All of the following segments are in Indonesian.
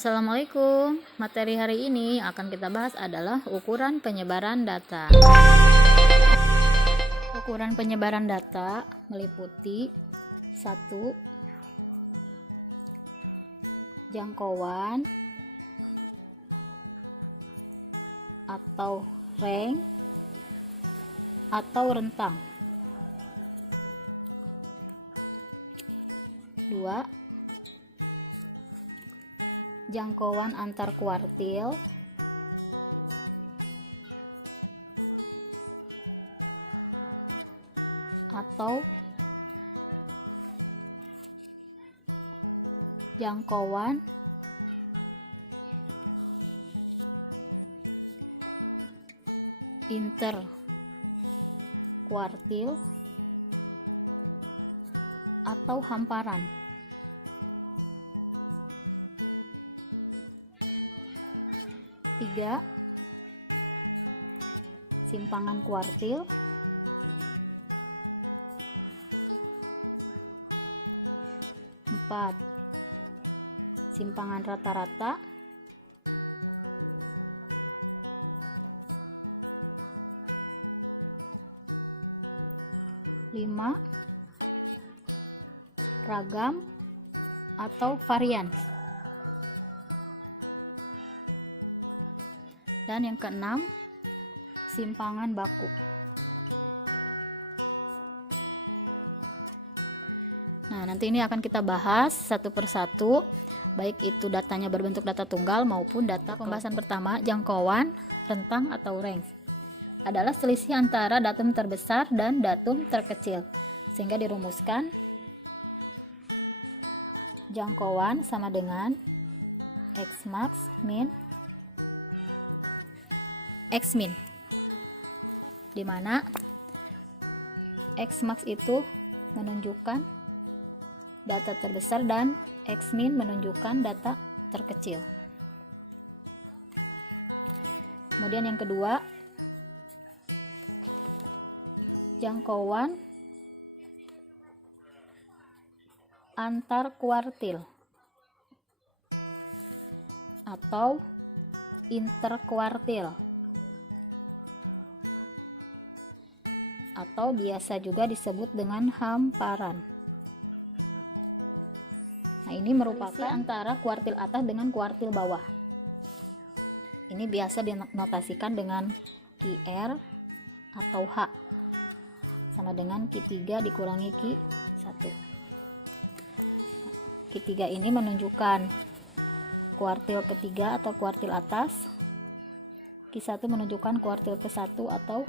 Assalamualaikum. Materi hari ini akan kita bahas adalah ukuran penyebaran data. Ukuran penyebaran data meliputi 1. Jangkauan atau range atau rentang. 2. Jangkauan antar kuartil atau jangkauan inter kuartil atau hamparan. 3. Simpangan kuartil. 4. Simpangan rata-rata. 5. Ragam atau varian. Dan yang keenam, simpangan baku. Nah, nanti ini akan kita bahas satu persatu, baik itu datanya berbentuk data tunggal maupun data. Pembahasan pertama, jangkauan, rentang atau range adalah selisih antara datum terbesar dan datum terkecil, sehingga dirumuskan jangkauan sama dengan X max min X min, di mana X max itu menunjukkan data terbesar dan X min menunjukkan data terkecil. Kemudian yang kedua, jangkauan antar kuartil atau interkuartil, atau biasa juga disebut dengan hamparan. Nah, ini merupakan antara kuartil atas dengan kuartil bawah. Ini biasa dinotasikan dengan QR atau H, sama dengan Q3 dikurangi Q1. Q3 ini menunjukkan kuartil ketiga atau kuartil atas, Q1 menunjukkan kuartil ke-1 atau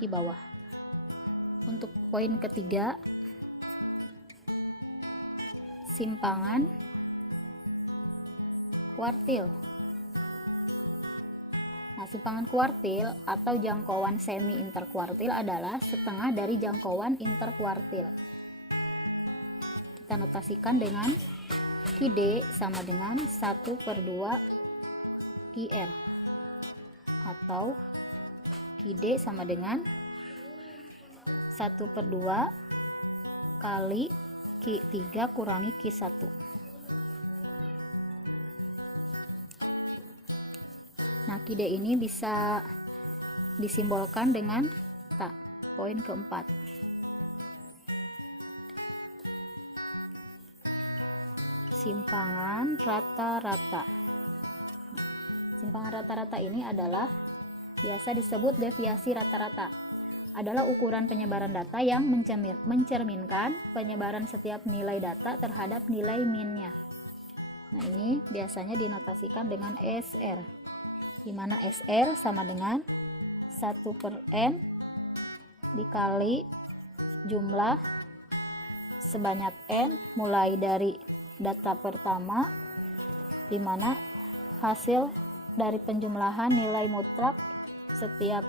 Q bawah. Untuk poin ketiga, simpangan kuartil. Nah, simpangan kuartil atau jangkauan semi interkuartil adalah setengah dari jangkauan interkuartil. Kita notasikan dengan QD sama dengan 1/2 QR, atau QD sama dengan 1/2 kali Q3 kurangi Q1. Nah, QD ini bisa disimbolkan dengan tak. Poin keempat, simpangan rata-rata. Simpangan rata-rata ini adalah biasa disebut deviasi rata-rata. Adalah ukuran penyebaran data yang mencerminkan penyebaran setiap nilai data terhadap nilai minnya. Nah, ini biasanya dinotasikan dengan SR, di mana SR sama dengan 1/n dikali jumlah sebanyak n mulai dari data pertama, di mana hasil dari penjumlahan nilai mutlak setiap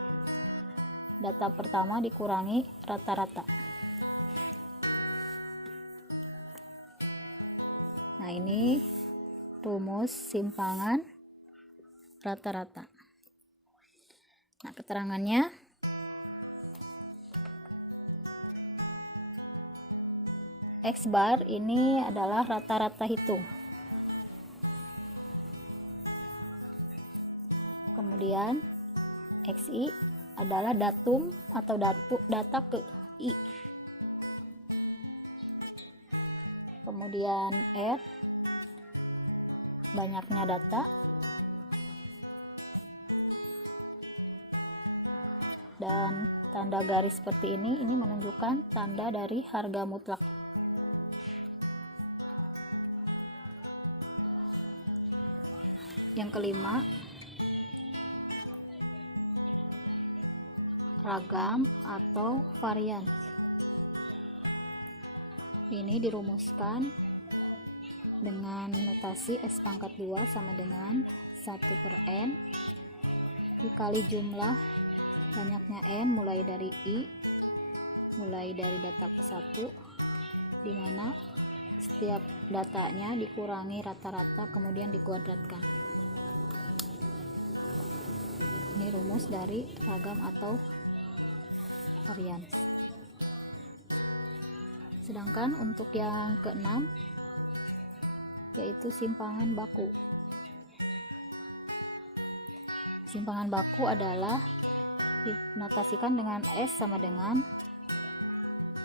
data pertama dikurangi rata-rata. Nah, ini rumus simpangan rata-rata. Nah, keterangannya, X bar ini adalah rata-rata hitung. Kemudian XI adalah datum atau data ke I. Kemudian R banyaknya data, dan tanda garis seperti ini menunjukkan tanda dari harga mutlak. Yang kelima, ragam atau varian. Ini dirumuskan dengan notasi S pangkat 2 sama dengan 1/n dikali jumlah banyaknya n mulai dari I, mulai dari data ke 1, dimana setiap datanya dikurangi rata-rata kemudian dikuadratkan. Ini rumus dari ragam atau varian. Sedangkan untuk yang keenam yaitu simpangan baku. Simpangan baku adalah dinotasikan dengan S sama dengan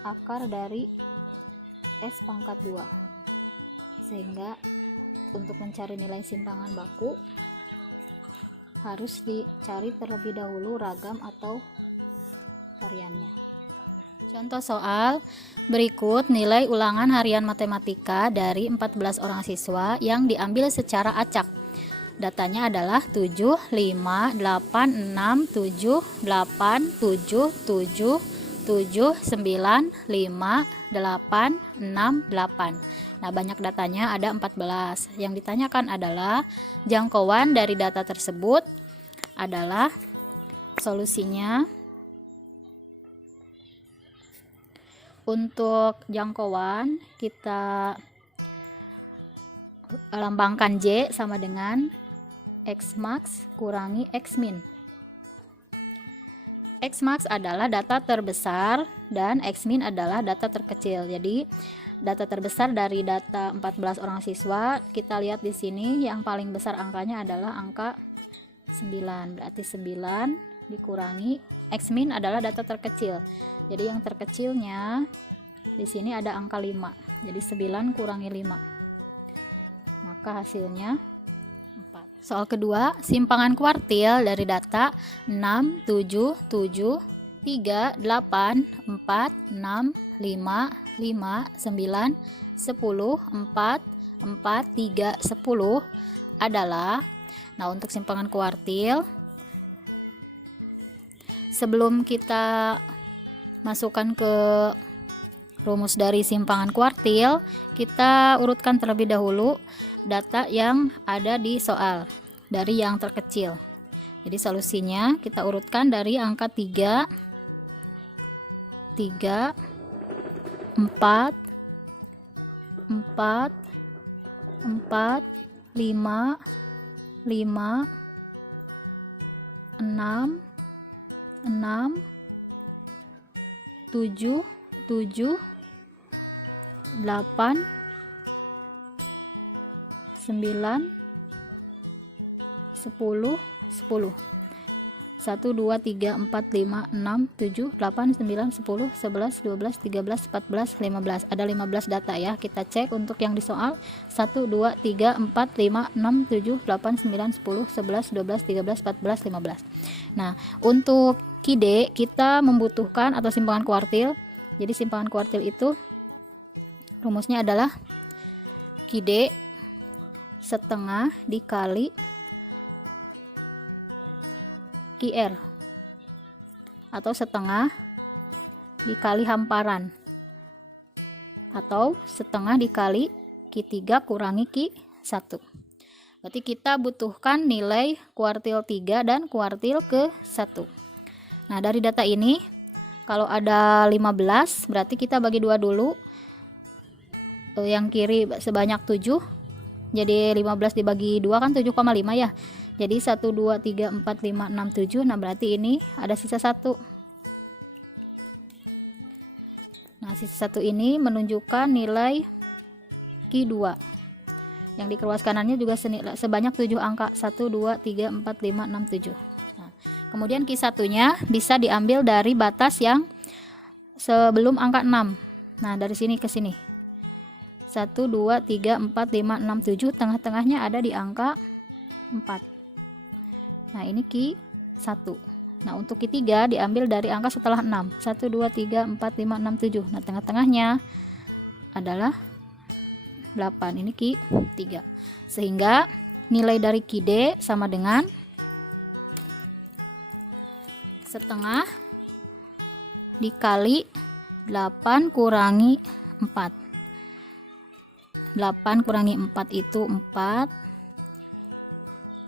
akar dari S pangkat 2, sehingga untuk mencari nilai simpangan baku harus dicari terlebih dahulu ragam atau variannya. Contoh soal berikut nilai ulangan harian matematika dari 14 orang siswa yang diambil secara acak. Datanya adalah 7, 5, 8, 6, 7, 8, 7, 7, 7, 9, 5, 8, 6, 8. Nah, banyak datanya ada 14. Yang ditanyakan adalah jangkauan dari data tersebut adalah solusinya. Untuk jangkauan kita lambangkan J sama dengan X max kurangi X min. X max adalah data terbesar dan X min adalah data terkecil. Jadi data terbesar dari data 14 orang siswa, kita lihat di sini yang paling besar angkanya adalah angka 9. Berarti 9 dikurangi X min adalah data terkecil. Jadi yang terkecilnya di sini ada angka 5. Jadi 9 kurangi 5. Maka hasilnya 4. Soal kedua, simpangan kuartil dari data 6, 7, 7, 3, 8, 4, 6, 5, 5, 9, 10, 4, 4, 3, 10 adalah, nah untuk simpangan kuartil, sebelum kita masukkan ke rumus dari simpangan kuartil, kita urutkan terlebih dahulu data yang ada di soal dari yang terkecil. Jadi solusinya kita urutkan dari angka 3, 3, 4, 4, 4, 5, 5, 6, 6, 7, 7, 8, 9, 10, 10. 1, 2, 3, 4, 5, 6, 7, 8, 9, 10, 11, 12, 13, 14, 15. Ada 15 data ya. Kita cek untuk yang di soal 1, 2, 3, 4, 5, 6, 7, 8, 9, 10, 11, 12, 13, 14, 15. Nah, untuk KID kita membutuhkan atau simpangan kuartil. Jadi simpangan kuartil itu rumusnya adalah KID setengah dikali QR atau setengah dikali hamparan atau setengah dikali Q3 kurangi Q1. Berarti kita butuhkan nilai kuartil 3 dan kuartil ke-1. Nah, dari data ini kalau ada 15 berarti kita bagi 2 dulu. Yang kiri sebanyak 7. Jadi 15 dibagi 2 kan 7,5 ya. Jadi 1, 2, 3, 4, 5, 6, 7. Nah, berarti ini ada sisa 1. Nah, sisa 1 ini menunjukkan nilai Q2. Yang di keruas kanannya juga sebanyak 7 angka, 1 2 3 4 5 6 7. Nah, kemudian Q1-nya bisa diambil dari batas yang sebelum angka 6. Nah, dari sini ke sini 1 2 3 4 5 6 7, tengah-tengahnya ada di angka 4. Nah, ini Q1. Nah, untuk Q3 diambil dari angka setelah 6, 1 2 3 4 5 6 7. Nah, tengah-tengahnya adalah 8. Ini Q3. Sehingga nilai dari Qd sama dengan setengah dikali 8 kurangi 4. 8 kurangi 4 itu 4.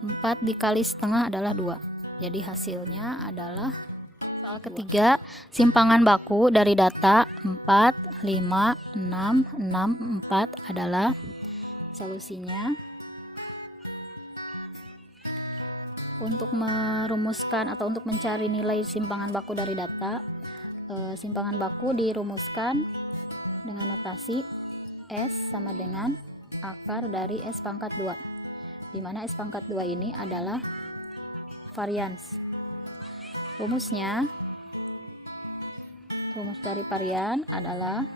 4 dikali setengah adalah 2. Jadi hasilnya adalah soal ketiga, simpangan baku dari data 4, 5, 6, 6, 4 adalah solusinya. Untuk merumuskan atau untuk mencari nilai simpangan baku dari data, simpangan baku dirumuskan dengan notasi S sama dengan akar dari S pangkat 2, di mana S pangkat 2 ini adalah varians. Rumusnya, rumus dari varian adalah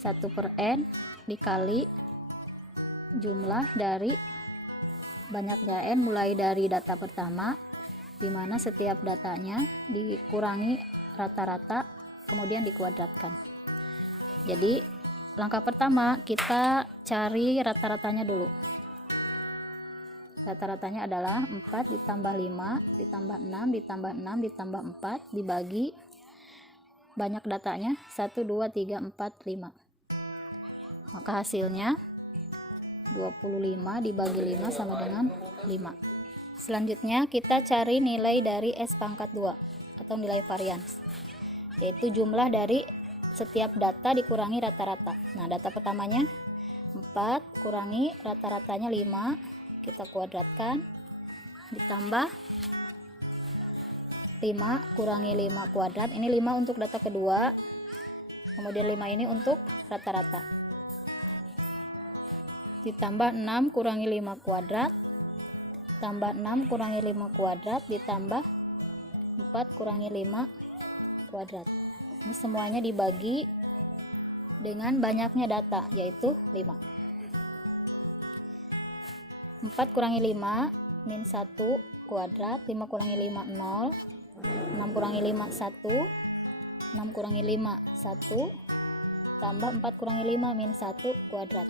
1/n dikali jumlah dari banyaknya n mulai dari data pertama, di mana setiap datanya dikurangi rata-rata kemudian dikuadratkan. Jadi langkah pertama kita cari rata-ratanya dulu. Rata-ratanya adalah 4 ditambah 5 ditambah 6 ditambah 6 ditambah 4 dibagi banyak datanya 1 2 3 4 5. Maka hasilnya 25 dibagi 5 sama dengan 5. Selanjutnya kita cari nilai dari S pangkat 2 atau nilai varians, yaitu jumlah dari setiap data dikurangi rata-rata. Nah, data pertamanya 4 kurangi rata-ratanya 5, kita kuadratkan, ditambah 5 kurangi 5 kuadrat, ini 5 untuk data kedua, kemudian 5 ini untuk rata-rata, ditambah 6 kurangi 5 kuadrat, tambah 6 kurangi 5 kuadrat, ditambah 4 kurangi 5 kuadrat. Ini semuanya dibagi dengan banyaknya data, yaitu 5. 4 kurangi 5 min 1 kuadrat, 5 kurangi 5 0, 6 kurangi 5 1, 6 kurangi 5 1, tambah 4 kurangi 5 min 1 kuadrat,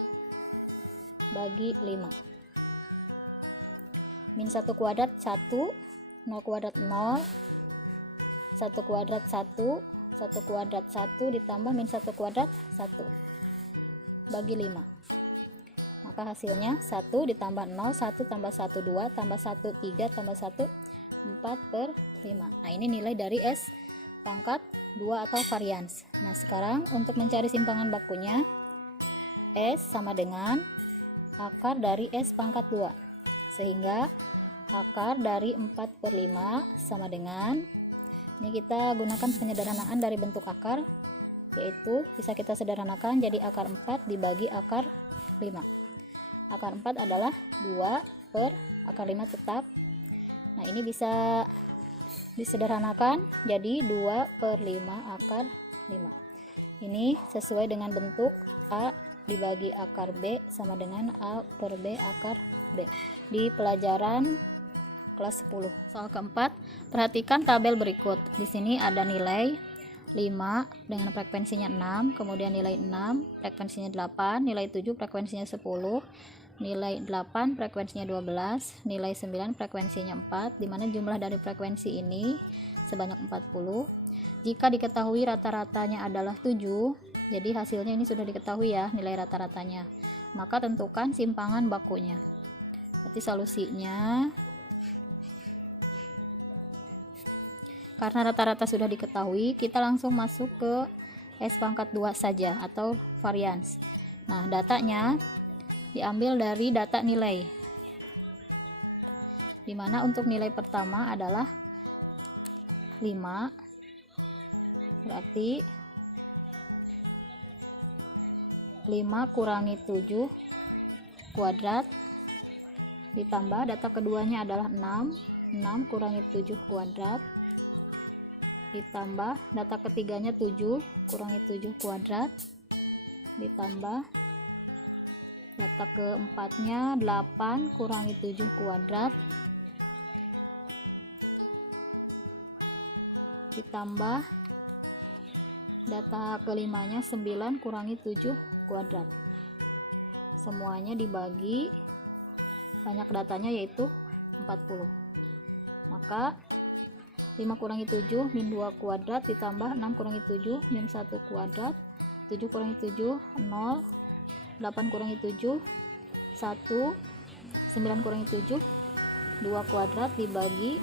bagi 5. Min 1 kuadrat 1, 0 kuadrat 0, 1 kuadrat 1, 1 kuadrat 1 ditambah min 1 kuadrat 1, bagi 5. Maka hasilnya 1 ditambah 0, 1 tambah 1 2, tambah 1 3, tambah 1 4/5. Nah, ini nilai dari S pangkat 2 atau varians. Nah, sekarang untuk mencari simpangan bakunya, S sama dengan akar dari S pangkat 2, sehingga akar dari 4/5 sama dengan, ini kita gunakan penyederhanaan dari bentuk akar, yaitu bisa kita sederhanakan jadi akar 4 dibagi akar 5. Akar 4 adalah 2 per akar 5 tetap. Nah, ini bisa disederhanakan jadi 2/5 akar 5. Ini sesuai dengan bentuk A dibagi akar B sama dengan A per B akar B di pelajaran kelas 10. Soal keempat, perhatikan tabel berikut. Di sini ada nilai 5 dengan frekuensinya 6, kemudian nilai 6 frekuensinya 8, nilai 7 frekuensinya 10, nilai 8 frekuensinya 12, nilai 9 frekuensinya 4, dimana jumlah dari frekuensi ini sebanyak 40. Jika diketahui rata-ratanya adalah 7, jadi hasilnya ini sudah diketahui ya nilai rata-ratanya, maka tentukan simpangan bakunya. Berarti solusinya, karena rata-rata sudah diketahui, kita langsung masuk ke S pangkat 2 saja atau varians. Nah, datanya diambil dari data nilai, dimana untuk nilai pertama adalah 5, berarti 5 kurangi 7 kuadrat ditambah data keduanya adalah 6 kurangi 7 kuadrat ditambah data ketiganya 7 kurangi 7 kuadrat ditambah data keempatnya 8 kurangi 7 kuadrat ditambah data kelimanya 9 kurangi 7 kuadrat. Semuanya dibagi, banyak datanya yaitu 40. Maka 5 kurangi 7 min 2 kuadrat ditambah 6 kurangi 7 min 1 kuadrat, 7 kurangi 7 0, 8 kurangi 7 1, 9 kurangi 7 2 kuadrat dibagi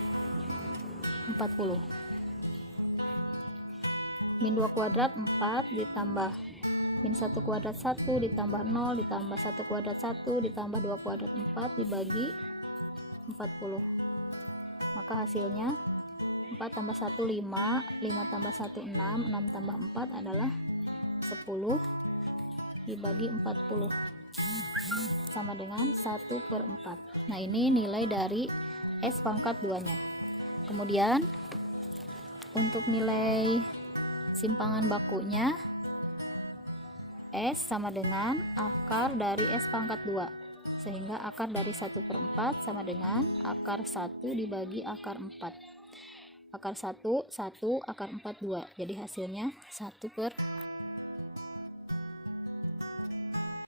40. Min 2 kuadrat 4 ditambah min 1 kuadrat 1 ditambah 0 ditambah 1 kuadrat 1 ditambah 2 kuadrat 4 dibagi 40. Maka hasilnya 4 tambah 1 5, 5 tambah 1 6, 6 tambah 4 adalah 10 dibagi 40 sama dengan 1/4. Nah, ini nilai dari S pangkat 2 nya. Kemudian untuk nilai simpangan bakunya, S sama dengan akar dari S pangkat 2, sehingga akar dari 1/4 sama dengan akar 1 dibagi akar 4. Akar 1 1, akar 4 2, jadi hasilnya 1/4.